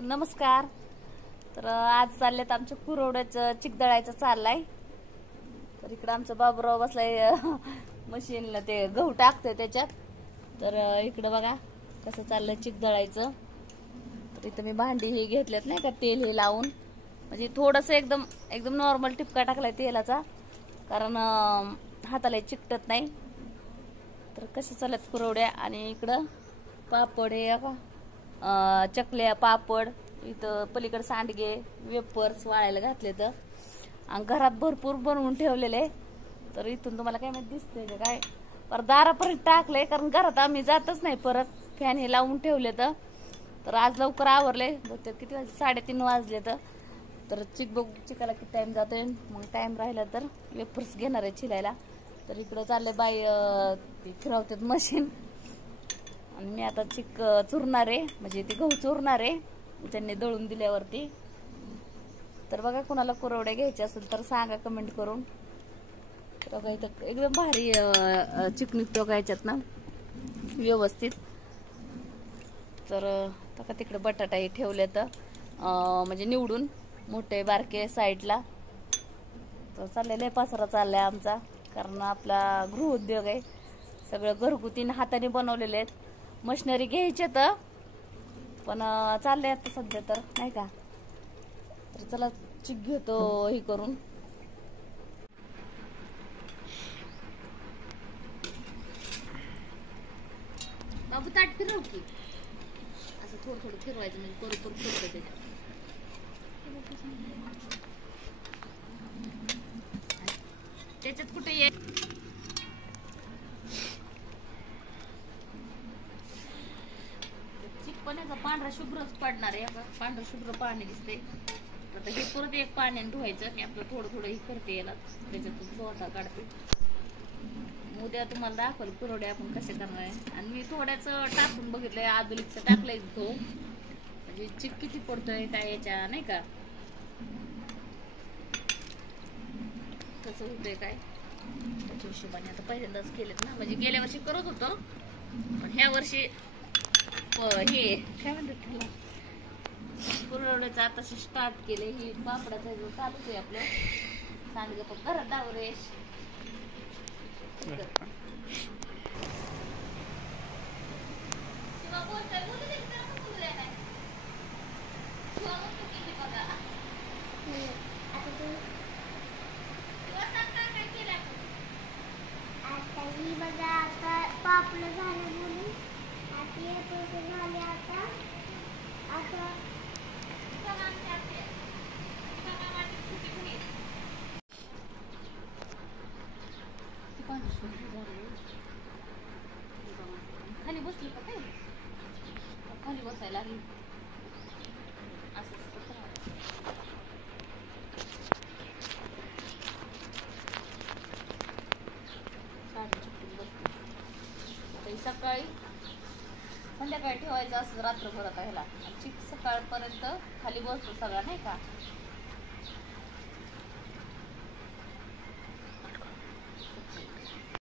नमस्कार. तर आज चाललेत आमच्या कुरवड्याचं चिकदळायचं चाललाय. तर इकडं आमचं बाबूराव बसलाय मशीनला, ते गहू टाकतोय त्याच्यात. तर इकडं बघा कसं चाललंय चिकदळायचं. तर इथं मी भांडी हे घेतलेत नाही का, तेल हे लावून, म्हणजे थोडंसं एकदम एकदम नॉर्मल टिपका टाकलाय तेलाचा, कारण हाताला चिकटत नाही. तर कसं चालत कुरवड्या. आणि इकडं पापड हे का, चकल्या पापड, इथं पलीकडे सांडगे वेपर्स वाळायला घातले. तर आणि घरात भरपूर बनवून ठेवलेले. तर इथून तुम्हाला काय माहिती दिसतंय का काय, पर दारापर्यंत टाकले, कारण घरात आम्ही जातच नाही परत. फॅन हे लावून ठेवले. तर आज लवकर आवरले, किती वाजले, 3:30 वाजले. तर चिक बघू चिकाला किती टाइम जातोय. मग टाइम राहिला तर वेपर्स घेणार आहे चिलायला. तर इकडं चाललंय बाई ती फिरवतात मशीन, आणि मी आता चिक चुरणार आहे, म्हणजे ती गहू चुरणार आहे त्यांनी दळून दिल्यावरती. तर बघा कुणाला कुरवड्या घ्यायच्या असेल तर सांगा कमेंट करून. बघा इथं एकदम भारी चिक निघतो का याच्यात ना व्यवस्थित. तर बघा तिकडे बटाटाही ठेवले, तर म्हणजे निवडून मोठे बारके साईडला. तर चाललेलं पसारा चाललाय आमचा, कारण आपला गृहउद्योग आहे. सगळं घरगुती हाताने बनवलेले आहेत. मशिनरी घ्यायचे तर पण चाललंय आता सध्या तर नाही का. तर चला चिक घेतो हे करून. बाबू ताट फिरव की, असं थोडं थोडं फिरवायचं, म्हणजे करू करू फिरतं त्याच्यात कुठे ये. चिकपणाचा पांढरा शुभ्रच पडणार आहे. पांढरा शुभ्र पाणी दिसते. आता हे परत एक पाण्याने धुवायचं. मी आपलं थोडं थोडं हे करते, याला त्याच्यातून सोडा काढते. उद्या तुम्हाला दाखवलं कुरवड्या आपण कसे करणार आहे. आणि मी थोड्याच टाकून बघितलंय, आदुलीचं टाकलंय तो, म्हणजे चिक किती पडतोय काय याच्या नाही का, कसं होतंय काय त्याच्या हिशोबाने. आता पहिल्यांदाच केलेत ना, म्हणजे गेल्या वर्षी करत होतो, पण ह्या वर्षी हे काय म्हणतात त्याला, कुरवड्याचं आता स्टार्ट केले. ही पापडाचा जो चालूच आहे आपलं सांडगं. पण घरात दावरेश बघा आता पापड झाले म्हणून आता झाले. आता आता खाली बसली का काय, खाली बसायला लागली असं. सकाळी संध्याकाळी ठेवायचं असं रात्रभर. आता ह्याला चिक सकाळपर्यंत खाली बसतो सगळा नाही का.